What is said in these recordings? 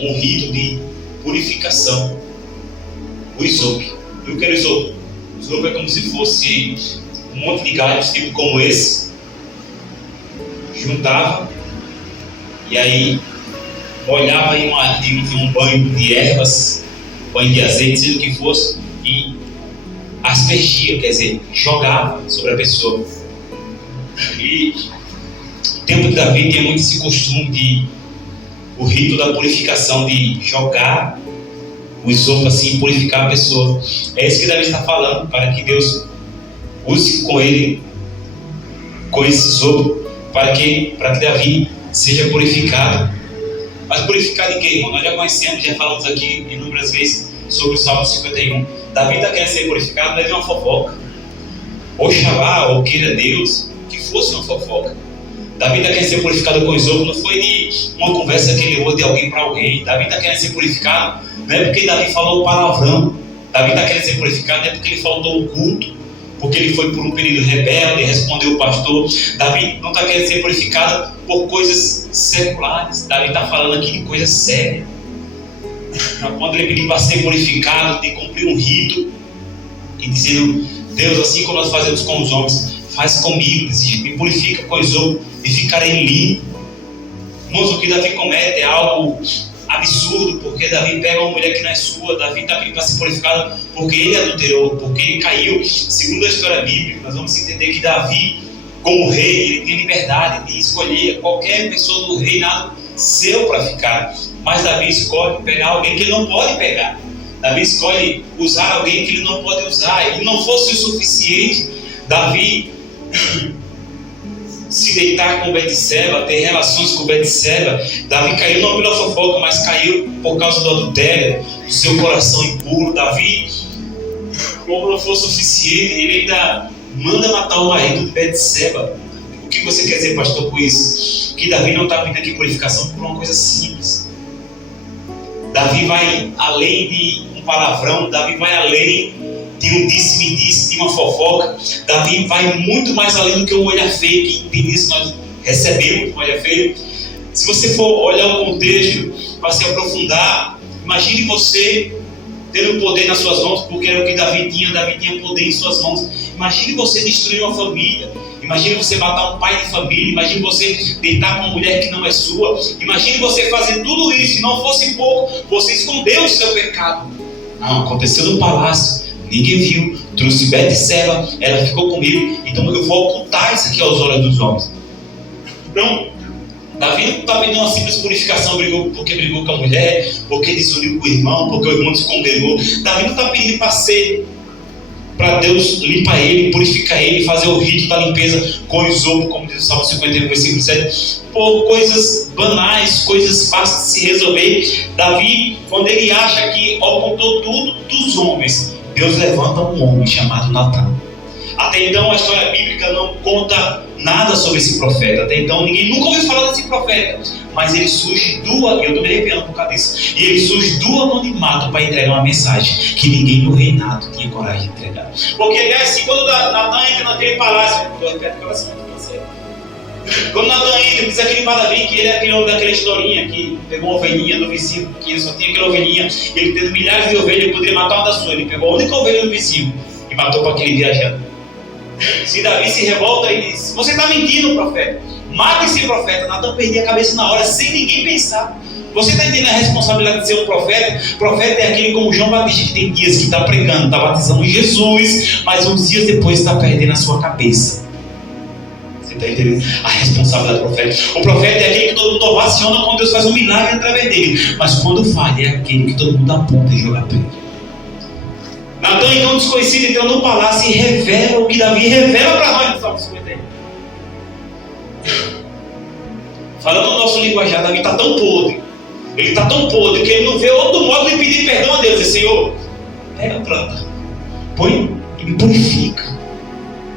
um rito de purificação. O isopo. E o que era o isopo? O isopo é como se fosse um monte de galhos, tipo como esse, juntava e aí molhava em um banho de ervas, banho de azeite, seja o que fosse, e aspergia, quer dizer, jogava sobre a pessoa. E no tempo de Davi tinha muito esse costume o rito da purificação, de jogar o isopo assim, purificar a pessoa. É isso que Davi está falando, para que Deus use com ele, com esse isopo, para que Davi seja purificado. Mas purificado em quê, irmão? Nós já conhecemos, já falamos aqui inúmeras vezes sobre o Salmo 51. Davi está querendo ser purificado, não é de uma fofoca. Oxalá, ou queira Deus, que fosse uma fofoca. Davi está querendo ser purificado com isopo, não foi de uma conversa que ele levou de alguém para alguém. Davi está querendo ser purificado, não é porque Davi falou palavrão. Davi está querendo ser purificado, não é porque ele faltou o culto, porque ele foi por um período rebelde, respondeu o pastor. Davi não está querendo ser purificado por coisas seculares. Davi está falando aqui de coisa séria. Quando ele pediu para ser purificado, de cumprir um rito, e dizendo: Deus, assim como nós fazemos com os homens, faz comigo, me purifica com isopo e ficarei limpo. Irmãos, o que Davi comete é algo absurdo, porque Davi pega uma mulher que não é sua. Davi está pedindo para ser purificado porque ele adulterou, porque ele caiu. Segundo a história bíblica, nós vamos entender que Davi, como rei, ele tem liberdade de escolher qualquer pessoa do reinado seu para ficar. Mas Davi escolhe pegar alguém que ele não pode pegar. Davi escolhe usar alguém que ele não pode usar. E não fosse o suficiente Davi se deitar com Betseba, ter relações com Betseba. Davi caiu não pela fofoca, mas caiu por causa do adultério, do seu coração impuro. Davi, como não for suficiente, ele ainda manda matar o marido de Betseba. O que você quer dizer, pastor, com isso? Que Davi não está pedindo aqui purificação por uma coisa simples. Davi vai além de um palavrão, Davi vai além de um disse-me-disse, de uma fofoca. Davi vai muito mais além do que um olhar feio, que tem isso nós recebemos um olhar feio. Se você for olhar o contexto, para se aprofundar, imagine você tendo poder nas suas mãos, porque era o que Davi tinha poder em suas mãos. Imagine você destruir uma família, imagine você matar um pai de família, imagine você deitar com uma mulher que não é sua, imagine você fazer tudo isso, e não fosse pouco, você escondeu o seu pecado. Não, aconteceu no palácio, ninguém viu, trouxe Betseba, ela ficou comigo, então eu vou ocultar isso aqui aos olhos dos homens. Então, Davi não está pedindo uma simples purificação porque brigou com a mulher, porque desuniu com o irmão, porque o irmão se congregou. Davi não está pedindo para Deus limpar ele, purificar ele, fazer o rito da limpeza com isopo, como diz o Salmo 51, versículo 7, por coisas banais, coisas fáceis de se resolver. Davi, quando ele acha que ocultou tudo dos homens, Deus levanta um homem chamado Natã. Até então a história bíblica não conta nada sobre esse profeta. Até então ninguém nunca ouviu falar desse profeta. Mas ele surge e eu estou me arrepiando por causa disso. E ele surge do anonimato para entregar uma mensagem que ninguém no reinado tinha coragem de entregar. Porque é assim, quando Natã entra naquele palácio, eu repito aquela semana que você. Quando Natã entra, diz aquele para Davi que ele é aquele homem daquela historinha que pegou uma ovelhinha do vizinho, que ele só tinha aquela ovelhinha, ele tendo milhares de ovelhas, ele poderia matar uma da sua. Ele pegou a única ovelha do vizinho e matou para aquele viajante. Se Davi se revolta e diz: você está mentindo, profeta, mata esse profeta. Natã perdia a cabeça na hora, sem ninguém pensar. Você está entendendo a responsabilidade de ser um profeta? Profeta é aquele como João Batista, que tem dias que está pregando, está batizando Jesus, mas uns dias depois está perdendo a sua cabeça. Você está entendendo a responsabilidade do profeta? O profeta é aquele que todo mundo ovaciona quando Deus faz um milagre através dele, mas quando falha é aquele que todo mundo aponta e joga pedra. Natã, então desconhecido, entrou no palácio e revela o que Davi revela para nós no Salmo 51. Falando no nosso linguajar, Davi está tão podre. Ele está tão podre que ele não vê outro modo de pedir perdão a Deus. Diz: Senhor, pega a planta, põe e me purifica.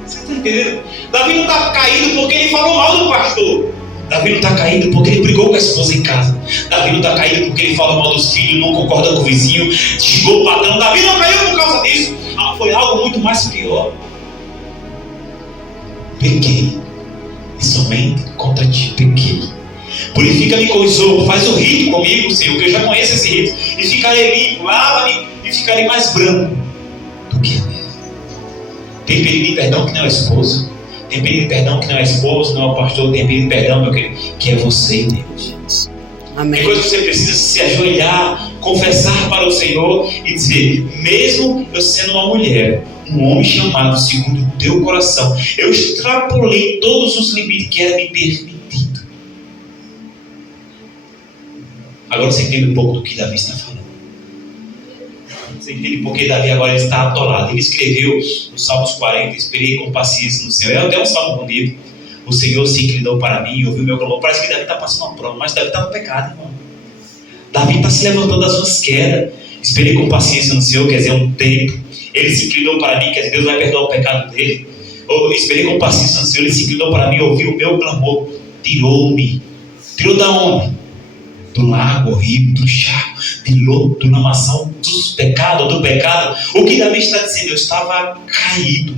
Você está entendendo? Davi não está caído porque ele falou mal do pastor. Davi não está caído porque ele brigou com a esposa em casa. Davi não está caído porque ele fala mal dos filhos, não concorda com o vizinho, xingou o patrão. Davi não caiu por causa disso. Foi algo muito mais pior. Pequei, e somente contra ti pequei. Purifica-me com isopo, faz o rito comigo, Senhor, que eu já conheço esse rito, e ficarei limpo, lava-me e ficarei mais branco do que a neve. Tem pedido perdão que não é esposo, tem pedido perdão que não é esposo, não é o pastor, tem pedido perdão, meu querido, que é você, Deus. Amém. Tem coisa que você precisa se ajoelhar, confessar para o Senhor e dizer: mesmo eu sendo uma mulher, um homem chamado segundo o teu coração, eu extrapolei todos os limites que era me permitido. Agora você entende um pouco do que Davi está falando. Você entende porque Davi agora está atolado. Ele escreveu no Salmos 40: esperei com paciência no Senhor. É até um salmo bonito. O Senhor se inclinou para mim e ouviu meu clamor. Parece que Davi está passando uma prova, mas Davi está no pecado, irmão. Davi está se levantando das suas quedas. Esperei com paciência no Senhor, quer dizer, um tempo. Ele se inclinou para mim, quer dizer, Deus vai perdoar o pecado dele. Eu esperei com paciência no Senhor, ele se inclinou para mim e ouviu o meu clamor. Tirou-me. Tirou da onde? Do lago horrível, do charco, de lodo, do lamaçal, do pecado. O que Davi está dizendo? Eu estava caído.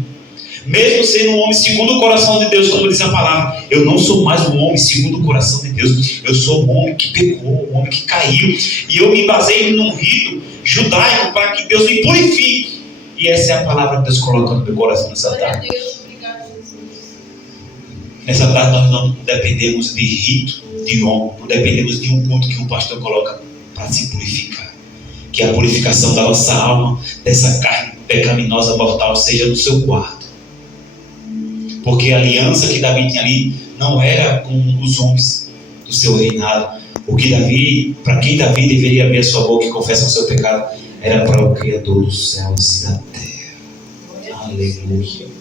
Mesmo sendo um homem segundo o coração de Deus, como diz a palavra, eu não sou mais um homem segundo o coração de Deus. Eu sou um homem que pecou, um homem que caiu. E eu me baseio num rito judaico para que Deus me purifique. E essa é a palavra que Deus coloca no meu coração nessa tarde. Nessa tarde nós não dependemos de rito, de homem, não dependemos de um ponto que um pastor coloca para se purificar. Que a purificação da nossa alma, dessa carne pecaminosa mortal, seja no seu quarto. Porque a aliança que Davi tinha ali não era com os homens do seu reinado. Para quem Davi deveria abrir a sua boca e confessar o seu pecado, era para o Criador dos céus e da terra. Aleluia.